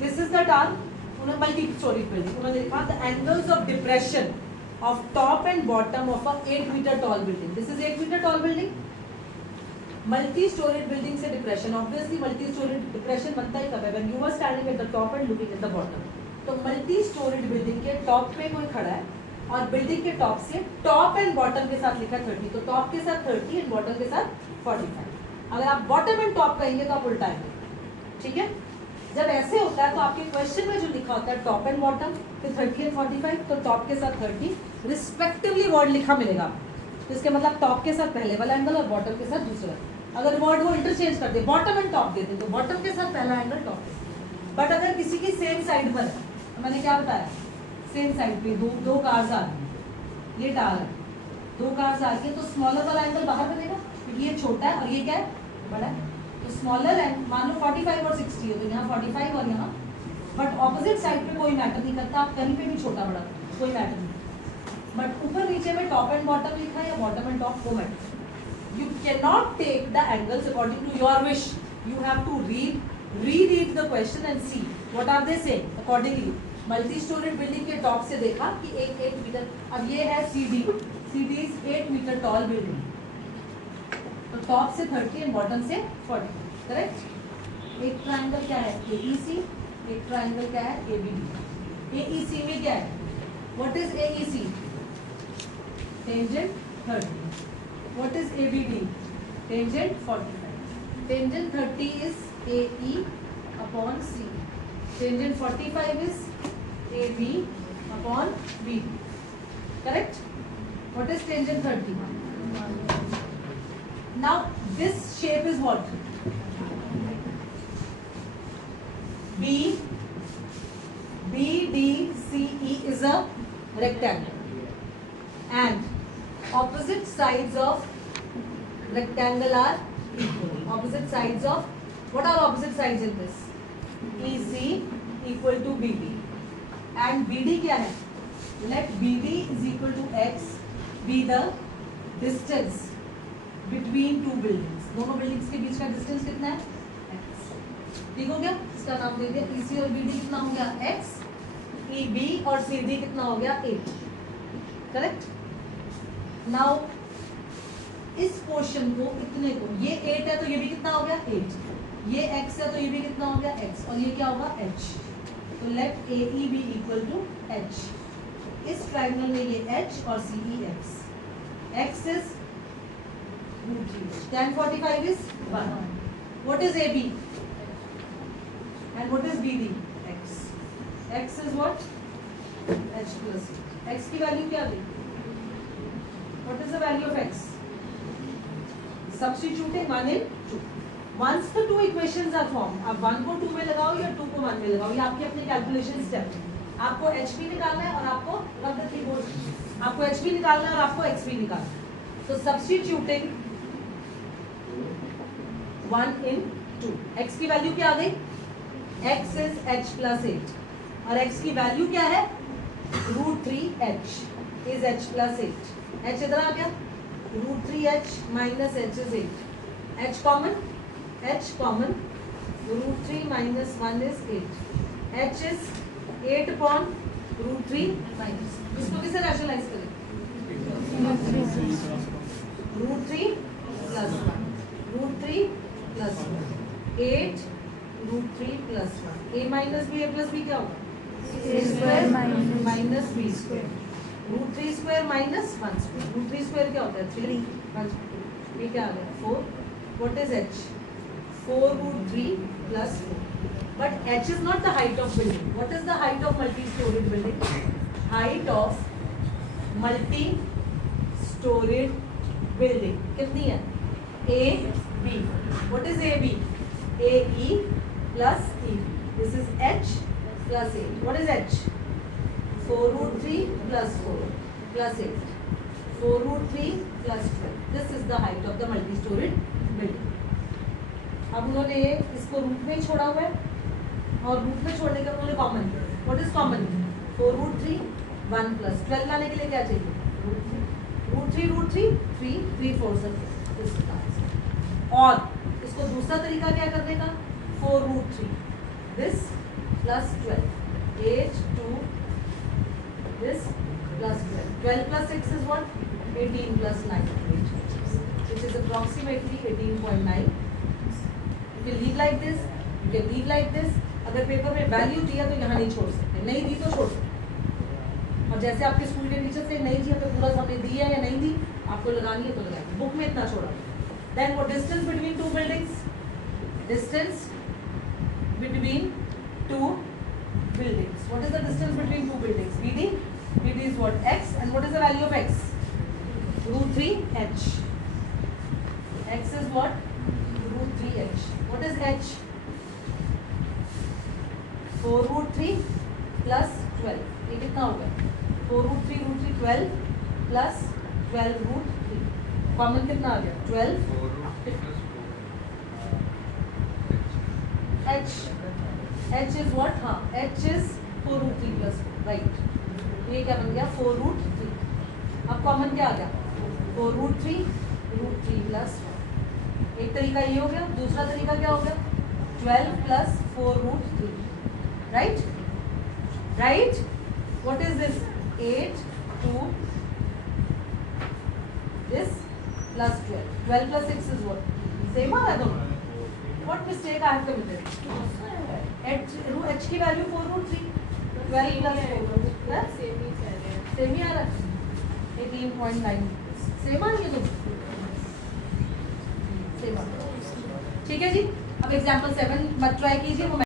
This is the term, उन्होंने multi storey building, उन्होंने लिखा the angles of depression of top and bottom of a 8 metre tall building. This is 8 metre tall building. Multi storeyed building से depression, obviously multi storeyed depression बनता ही कब है, when you are standing at the top and looking at the bottom. तो multi storeyed building के top पे कोई खड़ा है और बिल्डिंग के टॉप से टॉप एंड बॉटम के साथ लिखा 30, तो टॉप के साथ 30 एंड बॉटम के साथ 45. अगर आप बॉटम एंड टॉप कहेंगे तो आप उल्टा है. ठीक है, जब ऐसे होता है तो आपके क्वेश्चन में जो लिखा होता है टॉप एंड बॉटम फिर 30 एंड 45, तो टॉप के साथ 30 रिस्पेक्टिवली वर्ड लिखा मिलेगा. तो इसके मतलब टॉप के साथ पहले वाला एंगल और बॉटम के साथ दूसरा. अगर वर्ड वो इंटरचेंज कर दे, बॉटम एंड टॉप देते तो बॉटम के साथ पहला एंगल टॉप के साथ. बट अगर किसी की सेम साइड पर है, तो मैंने क्या बताया, सेम साइड पे दो कार्स आ रही है, ये टार है, दो कार्स आ रही है, तो स्मॉलर वाला एंगल बाहर बनेगा क्योंकि ये छोटा है और ये क्या है, बड़ा है. तो स्मॉलर एंड मान लो 45 और 60 हो, तो यहाँ 45 और यहाँ, बट ऑपोजिट साइड पे कोई मैटर नहीं करता, आप कहीं पे भी छोटा बड़ा कोई मैटर नहीं. बट ऊपर नीचे में टॉप एंड बॉटम लिखा है या बॉटम एंड टॉप, वो matter. You cannot take the angles according to your wish. You have to reread the question and see what are they saying accordingly. Multi-storied building के top से देखा कि 8 metre, अब ये है CD. CD is 8 metre tall building. तो top से 30 and bottom से 40. करेक्ट. एक ट्राइंगल क्या है, AEC. एक ट्राइंगल क्या है, ABD. AEC में क्या है, what is AEC? Tangent 30. What is ABD? Tangent 45. Tangent 30 is AE upon C. Tangent 45 is AB upon BD. Correct? What is tangent 30? Now this shape is what? BDCE is a rectangle. And opposite sides of rectangle are equal. Opposite sides of, what are opposite sides in this? EC equal to BD. And BD क्या है? Let BD is equal to X be the distance between two buildings. दोनों buildings के बीच का distance कितना है? X. ठीक हो गया? इसका नाम दे दिया. EC और BD कितना हो गया? X. EB और CD कितना हो गया? 8. करेक्ट. नाउ इस पोर्शन को, इतने को, ये 8 है तो ये भी कितना हो गया 8, ये x है तो ये भी कितना हो गया x, और ये क्या होगा h. तो let AE be equal to h. इस ट्राइंगल में ये h और CE x. x is √3. tan 45 is 1. What is AB and what is BD? x. x is what? h plus e. x की वैल्यू क्या दी? What is the value of x? Substituting 1 in 2. Once the two equations are formed, आप 1 को 2 में लगाओ या 2 को 1 में लगाओ, ये आपकी अपनी कैलकुलेशन स्टेप है. आपको HP निकालना है और आपको रब द कीबोर्ड, आपको HP निकालना है और आपको XP निकालना है. So substituting 1 in 2. x की वैल्यू क्या आ गई? x is h plus 8 और x की वैल्यू क्या है? √3h is h plus 8. h इधर आ गया, √3h minus h is 8. h common, √3 minus 1 is 8. h is 8 upon √3 minus. इसको किसे रैशनलाइज करें? √3 plus 1. √3 plus 1. 8 √3 plus 1. a minus b, a plus b क्या होगा? a square minus b square. √3 square minus 1 square. √3 square क्या होता है? 3. 1 square. ये क्या आ गया? 4. What is h? 4 √3 plus 4. But h is not the height of building. What is the height of multi-storied building? Height of multi-storied building कितनी है? AB. What is AB? AE plus EB. This is h plus 8. What is h? 4 √3 plus 4 plus 8. 4 √3 plus 12. This is the height of the multi-storied building. अब उन्होंने इसको root में छोड़ा हुआ है और रूट में छोड़ने का उन्होंने common. What is common? 4 √3 1 plus 12 लाने के लिए क्या चाहिए? √3 3 4 से. और इसको दूसरा तरीका क्या करने का? 4 √3 this plus 12. 8 to this plus 12. 12 plus 6 is what? 18 plus 9, which is approximately 18.9. You can leave like this, you can leave like this. अगर पेपर में वैल्यू दिया तो यहाँ नहीं छोड़ सकते, नहीं दी तो छोड़ सकते। और जैसे आपके स्कूल के टीचर से नहीं दिया तो पूरा हमने दी है या नहीं दी, आपको लगानी है तो लगाएंगे। बुक में इतना छोड़ा। Then what distance between two buildings? Distance between two buildings. What is the distance between two buildings? BD. BD is what? X. And what is the value of X? Root 3h. X is what? Root 3h. What is h? 4 root 3 plus 12. ये कितना हो गया? 4 root 3 12 plus 12 root 3. Common कितना आ गया? 12. 4 root 3 plus 4. h. h is what? हाँ, h is 4 root 3 plus 4. Right. ये क्या बन गया? 4 root 3. अब कॉमन क्या आ गया? 4 root 3 plus 4. एक तरीका ये हो गया। दूसरा तरीका क्या हो गया? 12 plus 4 root 3. Right? Right? What is this? 8 to this plus 12. 12 plus 6 is what? Same आ रहा है दोनों? What mistake I have committed? h की value 4 root 3. 12 plus 4. सेम ही आ रहा है। 18.9. सेम आ रही है तुम? सेम आ रहा है। ठीक है जी। अब एग्जाम्पल 7 मत ट्राई कीजिए।